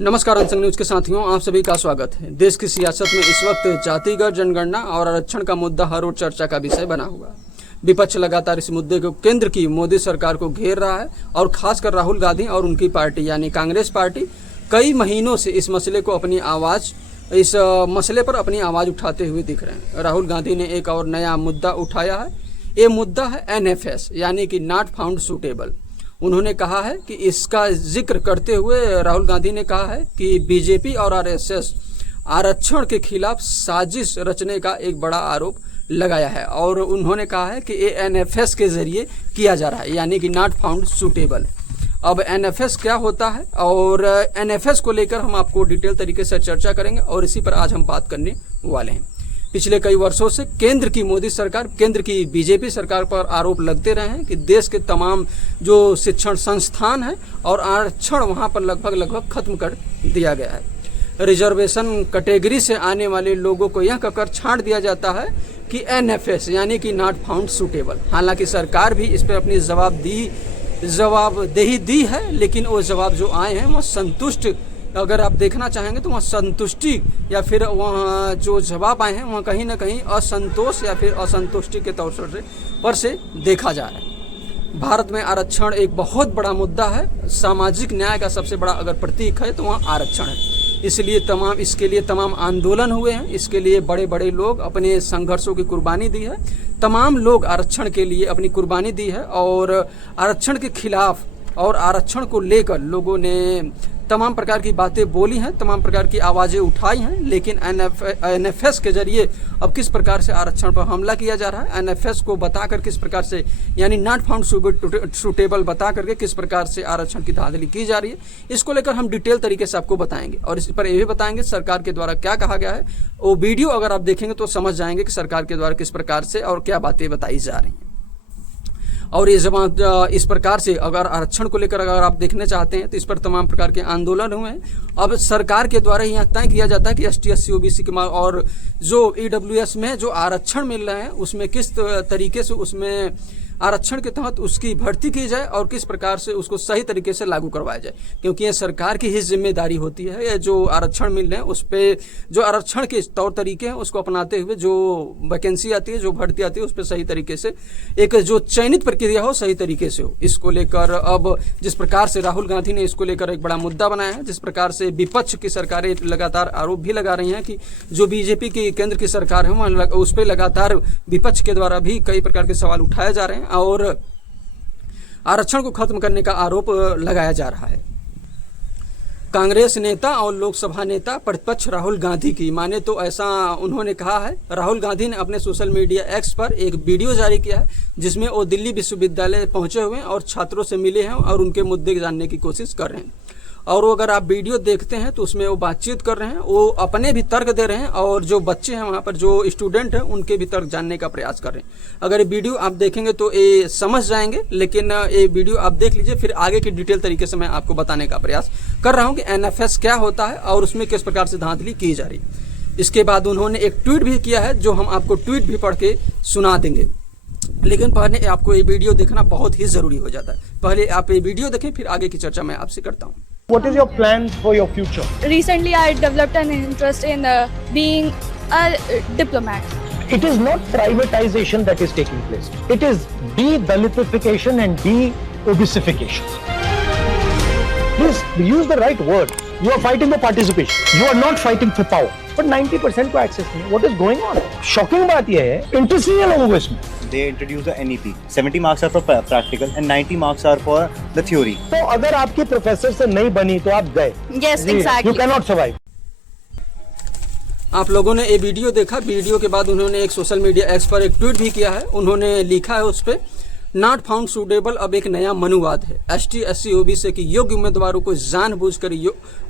नमस्कार, unsung news के साथियों, आप सभी का स्वागत है। देश की सियासत में इस वक्त जातिगत जनगणना और आरक्षण का मुद्दा हर रोज चर्चा का विषय बना हुआ है। विपक्ष लगातार इस मुद्दे को केंद्र की मोदी सरकार को घेर रहा है और खासकर राहुल गांधी और उनकी पार्टी यानी कांग्रेस पार्टी कई महीनों से इस मसले पर अपनी आवाज़ उठाते हुए दिख रहे हैं। राहुल गांधी ने एक और नया मुद्दा उठाया है। ये मुद्दा है NFS यानी कि नॉट फाउंड सूटेबल। उन्होंने कहा है कि इसका जिक्र करते हुए राहुल गांधी ने कहा है कि बीजेपी और RSS आरक्षण के खिलाफ साजिश रचने का एक बड़ा आरोप लगाया है और उन्होंने कहा है कि ये NFS के जरिए किया जा रहा है यानी कि नॉट फाउंड सूटेबल। अब NFS क्या होता है और NFS को लेकर हम आपको डिटेल तरीके से चर्चा करेंगे और इसी पर आज हम बात करने वाले हैं। पिछले कई वर्षों से केंद्र की मोदी सरकार, केंद्र की बीजेपी सरकार पर आरोप लगते रहे हैं कि देश के तमाम जो शिक्षण संस्थान हैं और आरक्षण वहां पर लगभग खत्म कर दिया गया है। रिजर्वेशन कैटेगरी से आने वाले लोगों को यह कहकर छांट दिया जाता है कि NFS यानी कि नॉट फाउंड सूटेबल। हालांकि सरकार भी इस पर अपनी जवाबदेही दी है, लेकिन वो जवाब जो आए हैं वह संतुष्ट, अगर आप देखना चाहेंगे तो वहाँ संतुष्टि या फिर वहाँ जो जवाब आए हैं वहाँ कहीं ना कहीं असंतोष या फिर असंतुष्टि के तौर पर से देखा जा रहा है। भारत में आरक्षण एक बहुत बड़ा मुद्दा है। सामाजिक न्याय का सबसे बड़ा अगर प्रतीक है तो वहाँ आरक्षण है। इसके लिए तमाम आंदोलन हुए हैं। इसके लिए बड़े बड़े लोग अपने संघर्षों की कुर्बानी दी है। तमाम लोग आरक्षण के लिए अपनी कुर्बानी दी है और आरक्षण के खिलाफ और आरक्षण को लेकर लोगों ने तमाम प्रकार की बातें बोली हैं, तमाम प्रकार की आवाज़ें उठाई हैं। लेकिन NFS के जरिए अब किस प्रकार से आरक्षण पर हमला किया जा रहा है, NFS को बताकर किस प्रकार से यानी नॉट फाउंड सूटेबल बता करके किस प्रकार से आरक्षण की धांधली की जा रही है, इसको लेकर हम डिटेल तरीके से आपको बताएंगे और इस पर यह भी बताएंगे सरकार के द्वारा क्या कहा गया है। वो वीडियो अगर आप देखेंगे तो समझ जाएंगे कि सरकार के द्वारा किस प्रकार से और क्या बातें बताई जा रही हैं। और ये इस प्रकार से अगर आरक्षण को लेकर अगर आप देखने चाहते हैं तो इस पर तमाम प्रकार के आंदोलन हुए हैं। अब सरकार के द्वारा यहाँ तय किया जाता है कि ST SC OBC के और जो EWS में जो आरक्षण मिल रहे हैं उसमें किस तरीके से उसमें आरक्षण के तहत उसकी भर्ती की जाए और किस प्रकार से उसको सही तरीके से लागू करवाया जाए, क्योंकि ये सरकार की ही जिम्मेदारी होती है। ये जो आरक्षण मिल रहे हैं उस पर जो आरक्षण के तौर तरीके हैं उसको अपनाते हुए जो वैकेंसी आती है, जो भर्ती आती है, उस पर सही तरीके से एक जो चयनित प्रक्रिया हो सही तरीके से हो। इसको लेकर अब जिस प्रकार से राहुल गांधी ने इसको लेकर एक बड़ा मुद्दा बनाया है, जिस प्रकार से विपक्ष की सरकारें लगातार आरोप भी लगा रही हैं कि जो बीजेपी की केंद्र की सरकार है वहाँ उस पर लगातार विपक्ष के द्वारा भी कई प्रकार के सवाल उठाए जा रहे हैं और आरक्षण को खत्म करने का आरोप लगाया जा रहा है। कांग्रेस नेता और लोकसभा नेता प्रतिपक्ष राहुल गांधी की माने तो ऐसा उन्होंने कहा है। राहुल गांधी ने अपने सोशल मीडिया X पर एक वीडियो जारी किया है जिसमें वो दिल्ली विश्वविद्यालय पहुंचे हुए हैं और छात्रों से मिले हैं और उनके मुद्दे जानने की कोशिश कर रहे हैं। और वो अगर आप वीडियो देखते हैं तो उसमें वो बातचीत कर रहे हैं, वो अपने भी तर्क दे रहे हैं और जो बच्चे हैं वहाँ पर जो स्टूडेंट हैं उनके भी तर्क जानने का प्रयास कर रहे हैं। अगर ये वीडियो आप देखेंगे तो ये समझ जाएंगे, लेकिन ये वीडियो आप देख लीजिए, फिर आगे की डिटेल तरीके से मैं आपको बताने का प्रयास कर रहा हूँ कि NFS क्या होता है और उसमें किस प्रकार से धांधली की जा रही है। इसके बाद उन्होंने एक ट्वीट भी किया है जो हम आपको ट्वीट भी पढ़ के सुना देंगे, लेकिन पहले आपको ये वीडियो देखना बहुत ही जरूरी हो जाता है। पहले आप ये वीडियो देखें, फिर आगे की चर्चा मैं आपसे करता हूँ। What is your plan for your future? Recently, I developed an interest in being a diplomat. It is not privatization that is taking place. It is de-Dalitification and de-obesification. Please use the right word. You are fighting for participation. You are not fighting for power. But 90% को access नहीं. What is going on? Shocking बात यह है, interest नहीं है लोगों को इसमें. They introduce the NEP. 70 marks are for practical and 90 marks are for the theory. तो अगर आपके प्रोफेसर से नहीं बनी तो आप गए. Yes, exactly. You cannot survive. आप लोगों ने ये वीडियो देखा। वीडियो के बाद उन्होंने एक सोशल मीडिया X पर एक ट्वीट भी किया है। उन्होंने लिखा है उस पर नॉट फाउंड सूटेबल अब एक नया मनुवाद है। ST SC OBC के योग्य उम्मीदवारों को जानबूझकर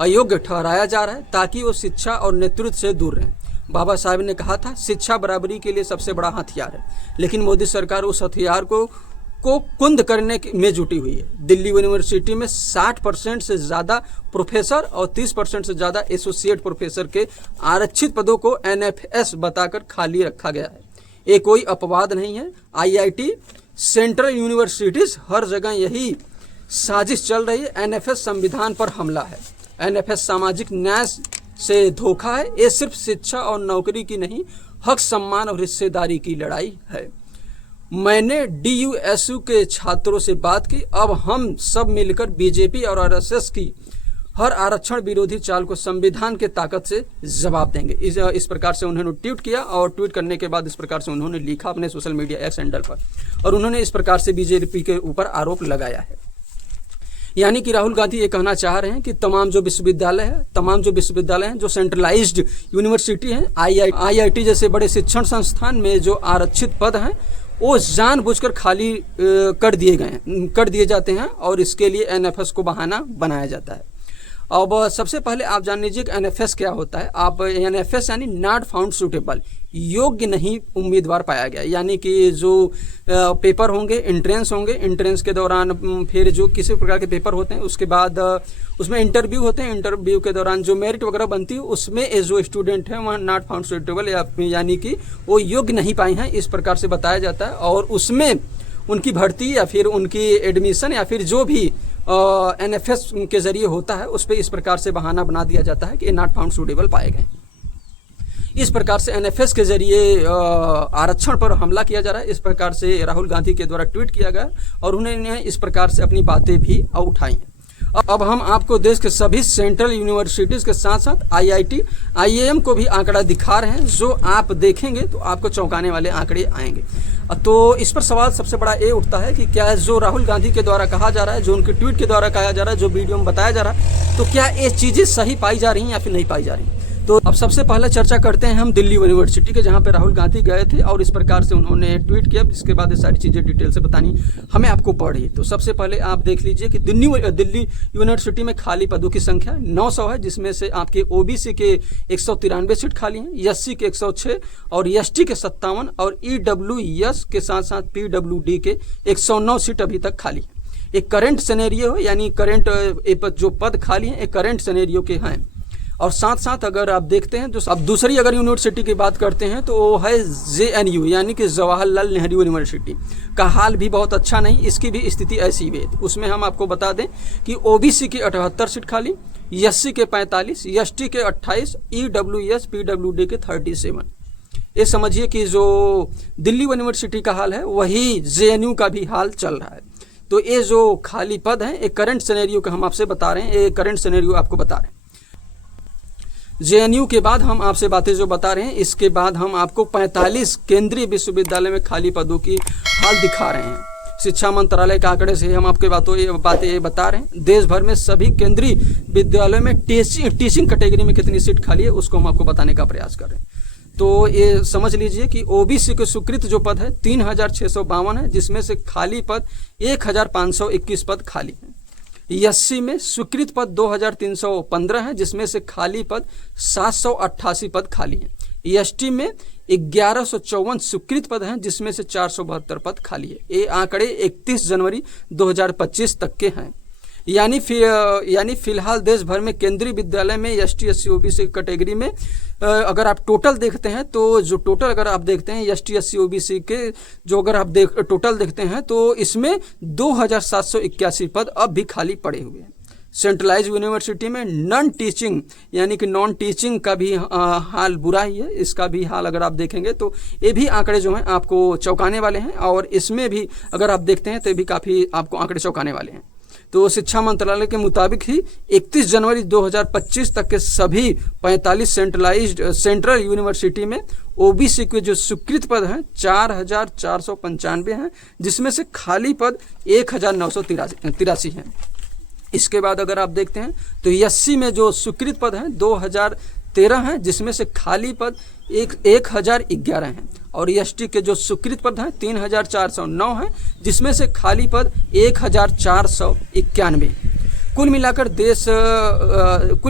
अयोग्य ठहराया जा रहा है ताकि वो शिक्षा और नेतृत्व से दूर रहें। बाबा साहब ने कहा था शिक्षा बराबरी के लिए सबसे बड़ा हथियार है, लेकिन मोदी सरकार उस हथियार को कुंद करने में जुटी हुई है। दिल्ली यूनिवर्सिटी में 60% से ज़्यादा प्रोफेसर और 30% से ज़्यादा एसोसिएट प्रोफेसर के आरक्षित पदों को NFS बताकर खाली रखा गया है। ये कोई अपवाद नहीं है। IIT, सेंट्रल यूनिवर्सिटीज़, हर जगह यही साजिश चल रही है। NFS संविधान पर हमला है। एनएफएस सामाजिक न्याय से धोखा है। ये सिर्फ शिक्षा और नौकरी की नहीं, हक, सम्मान और हिस्सेदारी की लड़ाई है। मैंने डीयूएसयू के छात्रों से बात की, अब हम सब मिलकर बीजेपी और आरएसएस की हर आरक्षण विरोधी चाल को संविधान के ताकत से जवाब देंगे। इस प्रकार से उन्होंने ट्वीट किया और ट्वीट करने के बाद इस प्रकार से उन्होंने लिखा अपने सोशल मीडिया एक्स हैंडल पर, और उन्होंने इस प्रकार से बीजेपी के ऊपर आरोप लगाया है। यानी कि राहुल गांधी ये कहना चाह रहे हैं कि तमाम जो विश्वविद्यालय हैं, जो सेंट्रलाइज्ड यूनिवर्सिटी हैं, आईआईटी जैसे बड़े शिक्षण संस्थान में जो आरक्षित पद हैं वो जानबूझकर खाली कर दिए जाते हैं, और इसके लिए एनएफएस को बहाना बनाया जाता है। अब सबसे पहले आप जान लीजिए कि एनएफएस क्या होता है। आप एनएफएस यानी नॉट फाउंड सूटेबल, योग्य नहीं उम्मीदवार पाया गया। यानी कि जो पेपर होंगे, इंट्रेंस के दौरान फिर जो किसी प्रकार के पेपर होते हैं, उसके बाद उसमें इंटरव्यू होते हैं, इंटरव्यू के दौरान जो मेरिट वगैरह बनती है उसमें जो स्टूडेंट है वह नॉट फाउंड सूटेबल यानी कि वो योग्य नहीं पाए हैं, इस प्रकार से बताया जाता है। और उसमें उनकी भर्ती या फिर उनकी एडमिशन या फिर जो भी एनएफएस के जरिए होता है उस पर इस प्रकार से बहाना बना दिया जाता है कि नॉट फाउंड सूटेबल पाए गए। इस प्रकार से एनएफएस के जरिए आरक्षण पर हमला किया जा रहा है। इस प्रकार से राहुल गांधी के द्वारा ट्वीट किया गया और उन्होंने इस प्रकार से अपनी बातें भी उठाई हैं। अब हम आपको देश के सभी सेंट्रल यूनिवर्सिटीज़ के साथ साथ आईआईटी, आईएएम को भी आंकड़ा दिखा रहे हैं, जो आप देखेंगे तो आपको चौंकाने वाले आंकड़े आएंगे। तो इस पर सवाल सबसे बड़ा ये उठता है कि क्या जो राहुल गांधी के द्वारा कहा जा रहा है, जो उनके ट्वीट के द्वारा कहा जा रहा है, जो वीडियो में बताया जा रहा है, तो क्या ये चीज़ें सही पाई जा रही हैं या फिर नहीं पाई जा रही? तो अब सबसे पहले चर्चा करते हैं हम दिल्ली यूनिवर्सिटी के, जहाँ पे राहुल गांधी गए थे और इस प्रकार से उन्होंने ट्वीट किया, जिसके बाद ये सारी चीज़ें डिटेल से बतानी हमें आपको पड़ी। तो सबसे पहले आप देख लीजिए कि दिल्ली यूनिवर्सिटी में खाली पदों की संख्या 900 है, जिसमें से आपके ओबीसी के 193 सीट खाली हैं, एससी के 106 और एसटी के 57 और ईडब्ल्यूएस के साथ साथ पीडब्ल्यूडी के 109 सीट अभी तक खाली है। एक करंट सिनेरियो है, यानी करंट जो पद खाली हैं एक करंट सिनेरियो के हैं। और साथ साथ अगर आप देखते हैं, जो अब दूसरी अगर यूनिवर्सिटी की बात करते हैं तो वो है जेएनयू यानी कि जवाहरलाल नेहरू यूनिवर्सिटी का हाल भी बहुत अच्छा नहीं, इसकी भी स्थिति ऐसी है। उसमें हम आपको बता दें कि ओबीसी की 78 सीट खाली, एससी के 45, एसटी के 28, ईडब्ल्यूएस पीडब्ल्यूडी के 37। ये समझिए कि जो दिल्ली यूनिवर्सिटी का हाल है वही जेएनयू का भी हाल चल रहा है। तो ये जो खाली पद हैं एक करंट सिनेरियो का हम आपसे बता रहे हैं, ये करंट सिनेरियो आपको बता रहे हैं। जेएनयू के बाद हम आपसे बातें जो बता रहे हैं, इसके बाद हम आपको 45 केंद्रीय विश्वविद्यालय में खाली पदों की हाल दिखा रहे हैं। शिक्षा मंत्रालय के आंकड़े से हम आपके बातें ये बता रहे हैं। देश भर में सभी केंद्रीय विद्यालयों में टीचिंग कैटेगरी में कितनी सीट खाली है उसको हम आपको बताने का प्रयास कर रहे हैं। तो ये समझ लीजिए कि ओबीसी के स्वीकृत जो पद है 3652 है, जिसमें से खाली पद 1521 पद खाली है। एससी में स्वीकृत पद 2315 है, जिसमें से खाली पद 788 पद खाली हैं। एसटी में 1154 स्वीकृत पद हैं, जिसमें से 472 पद खाली है। ये आंकड़े 31 जनवरी 2025 तक के हैं। यानी फिलहाल देश भर में केंद्रीय विद्यालय में एसटी एससी ओबीसी कैटेगरी में अगर आप टोटल देखते हैं तो जो टोटल अगर आप देखते हैं एसटी एससी ओबीसी के जो अगर आप टोटल देखते हैं तो इसमें 2781 पद अब भी खाली पड़े हुए हैं। सेंट्रलाइज यूनिवर्सिटी में नॉन टीचिंग यानी कि नॉन टीचिंग का भी हाल बुरा ही है। इसका भी हाल अगर आप देखेंगे तो ये भी आंकड़े जो हैं आपको चौंकाने वाले हैं, और इसमें भी अगर आप देखते हैं तो ये भी काफ़ी आपको आंकड़े चौंकाने वाले हैं। तो शिक्षा मंत्रालय के मुताबिक ही 31 जनवरी 2025 तक के सभी 45 सेंट्रल यूनिवर्सिटी में ओबीसी के जो स्वीकृत पद हैं 4495 हैं, जिसमें से खाली पद 1983 हैं। इसके बाद अगर आप देखते हैं तो एससी में जो स्वीकृत पद हैं 2013 हैं, जिसमें से खाली पद 1011 हैं, और एसटी के जो स्वीकृत पद हैं 3409 हैं, जिसमें से खाली पद 1491। कुल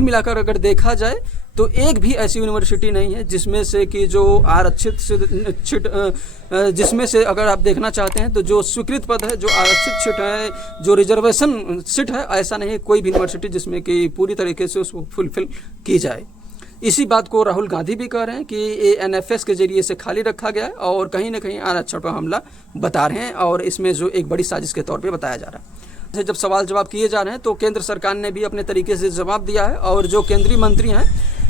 मिलाकर अगर देखा जाए तो एक भी ऐसी यूनिवर्सिटी नहीं है जिसमें से कि जो आरक्षित सीट जिसमें से अगर आप देखना चाहते हैं तो जो स्वीकृत पद है, जो आरक्षित सीट है, जो रिजर्वेशन सीट है, ऐसा नहीं है कोई भी यूनिवर्सिटी जिसमें कि पूरी तरीके से उसको फुलफिल की जाए। इसी बात को राहुल गांधी भी कह रहे हैं कि ये एनएफएस के जरिए से खाली रखा गया है और कहीं ना कहीं आरक्षण पर हमला बता रहे हैं, और इसमें जो एक बड़ी साजिश के तौर पे बताया जा रहा है। जब सवाल जवाब किए जा रहे हैं तो केंद्र सरकार ने भी अपने तरीके से जवाब दिया है। और जो केंद्रीय मंत्री हैं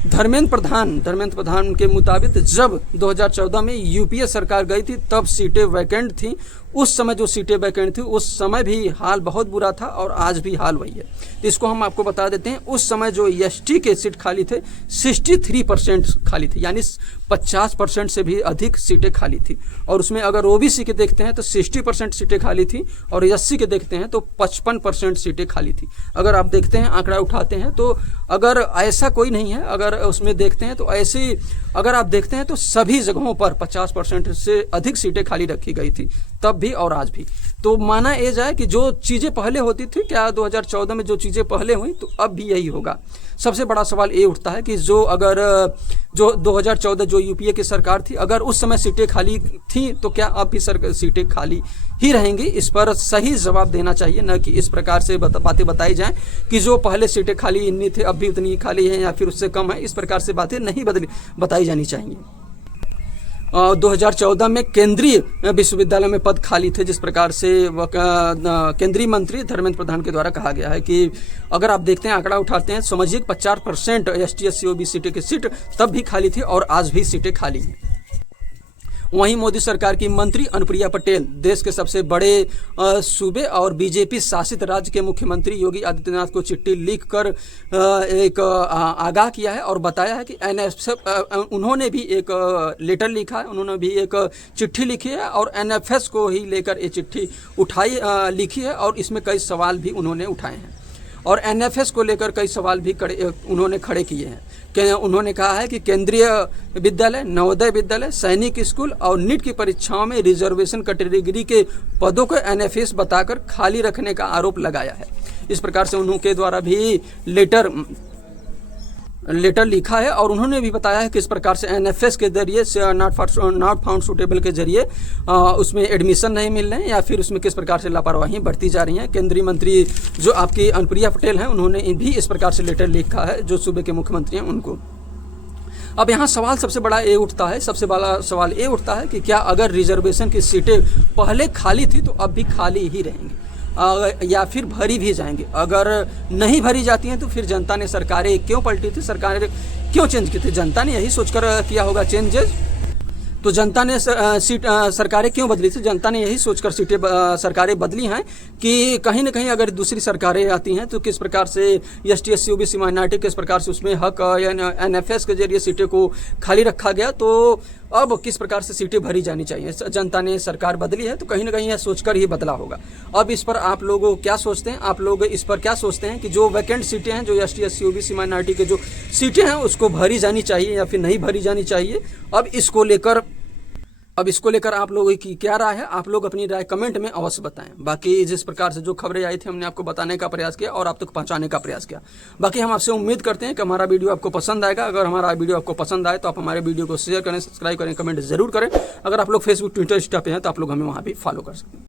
धर्मेंद्र प्रधान के मुताबिक जब 2014 में यूपीए सरकार गई थी तब सीटें वैकेंट थी। उस समय जो सीटें वैकेंट थी उस समय भी हाल बहुत बुरा था और आज भी हाल वही है। तो इसको हम आपको बता देते हैं। उस समय जो एसटी के सीट खाली थे 63% खाली थी, यानी 50% से भी अधिक सीटें खाली थी। और उसमें अगर ओबीसी के देखते हैं तो 60% सीटें खाली थी और एससी के देखते हैं तो 55% सीटें खाली थी। अगर आप देखते हैं आंकड़ा उठाते हैं तो अगर ऐसा कोई नहीं है, अगर उसमें देखते हैं तो ऐसी अगर आप देखते हैं तो सभी जगहों पर 50% से अधिक सीटें खाली रखी गई थी, तब भी और आज भी। तो माना ये जाए कि जो चीज़ें पहले होती थी, क्या 2014 में जो चीज़ें पहले हुई तो अब भी यही होगा। सबसे बड़ा सवाल ये उठता है कि जो 2014 जो यूपीए की सरकार थी, अगर उस समय सीटें खाली थी तो क्या अब भी सीटें खाली ही रहेंगी? इस पर सही जवाब देना चाहिए, न कि इस प्रकार से बातें बताई जाएं कि जो पहले सीटें खाली इतनी थी अब भी उतनी खाली है या फिर उससे कम है। इस प्रकार से बातें नहीं बताई जानी चाहिए। 2014 में केंद्रीय विश्वविद्यालय में पद खाली थे, जिस प्रकार से केंद्रीय मंत्री धर्मेंद्र प्रधान के द्वारा कहा गया है कि अगर आप देखते हैं आंकड़ा उठाते हैं, समझिए 50% एसटी एससी ओबीसी की सीट तब भी खाली थी और आज भी सीटें खाली हैं। वहीं मोदी सरकार की मंत्री अनुप्रिया पटेल देश के सबसे बड़े सूबे और बीजेपी शासित राज्य के मुख्यमंत्री योगी आदित्यनाथ को चिट्ठी लिखकर एक आगाह किया है और बताया है कि एनएफएस उन्होंने भी एक लेटर लिखा है, उन्होंने भी एक चिट्ठी लिखी है और एनएफएस को ही लेकर ये चिट्ठी लिखी है और इसमें कई सवाल भी उन्होंने उठाए हैं और एनएफएस को लेकर कई सवाल भी उन्होंने खड़े किए हैं। उन्होंने कहा है कि केंद्रीय विद्यालय, नवोदय विद्यालय, सैनिक स्कूल और नीट की परीक्षाओं में रिजर्वेशन कैटेगरी के पदों को एनएफएस बताकर खाली रखने का आरोप लगाया है। इस प्रकार से उनके द्वारा भी लेटर लिखा है और उन्होंने भी बताया है कि इस प्रकार से एनएफएस के जरिए नॉट फाउंड सूटेबल के जरिए उसमें एडमिशन नहीं मिल रहे हैं या फिर उसमें किस प्रकार से लापरवाही बढ़ती जा रही है। केंद्रीय मंत्री जो आपकी अनुप्रिया पटेल हैं उन्होंने भी इस प्रकार से लेटर लिखा है जो सूबे के मुख्यमंत्री हैं उनको। अब यहाँ सवाल सबसे बड़ा ये उठता है, सबसे बड़ा सवाल ये उठता है कि क्या अगर रिजर्वेशन की सीटें पहले खाली थी तो अब भी खाली ही रहेंगी या फिर भरी भी जाएंगी? अगर नहीं भरी जाती हैं तो फिर जनता ने सरकारें क्यों पलटी थी, सरकारें क्यों चेंज की थी? जनता ने यही सोचकर किया होगा चेंजेस। तो जनता ने सरकारें क्यों बदली थी? जनता ने यही सोचकर सरकारें बदली हैं कि कहीं ना कहीं अगर दूसरी सरकारें आती हैं तो किस प्रकार से एसटी एससी ओबीसी माइनॉरिटी किस प्रकार से उसमें हक या एनएफएस के जरिए सीटें को खाली रखा गया, तो अब किस प्रकार से सीटें भरी जानी चाहिए। जनता ने सरकार बदली है तो कहीं ना कहीं यह सोचकर ही बदला होगा। अब इस पर आप लोग क्या सोचते हैं? आप लोग इस पर क्या सोचते हैं कि जो वैकेंट सीटें हैं, जो एसटी एससी ओबीसी माइनॉरिटी के जो सीटें हैं उसको भरी जानी चाहिए या फिर नहीं भरी जानी चाहिए? अब इसको लेकर आप लोगों की क्या राय है? आप लोग अपनी राय कमेंट में अवश्य बताएं। बाकी जिस प्रकार से जो खबरें आई थी हमने आपको बताने का प्रयास किया और आप तक पहुंचाने का प्रयास किया। बाकी हम आपसे उम्मीद करते हैं कि हमारा वीडियो आपको पसंद आएगा। अगर हमारा वीडियो आपको पसंद आए तो आप हमारे वीडियो को शेयर करें, सब्सक्राइब करें, कमेंट जरूर करें। अगर आप लोग फेसबुक, ट्विटर, इंस्टा पे हैं तो आप लोग हमें वहाँ भी फॉलो कर सकते हैं।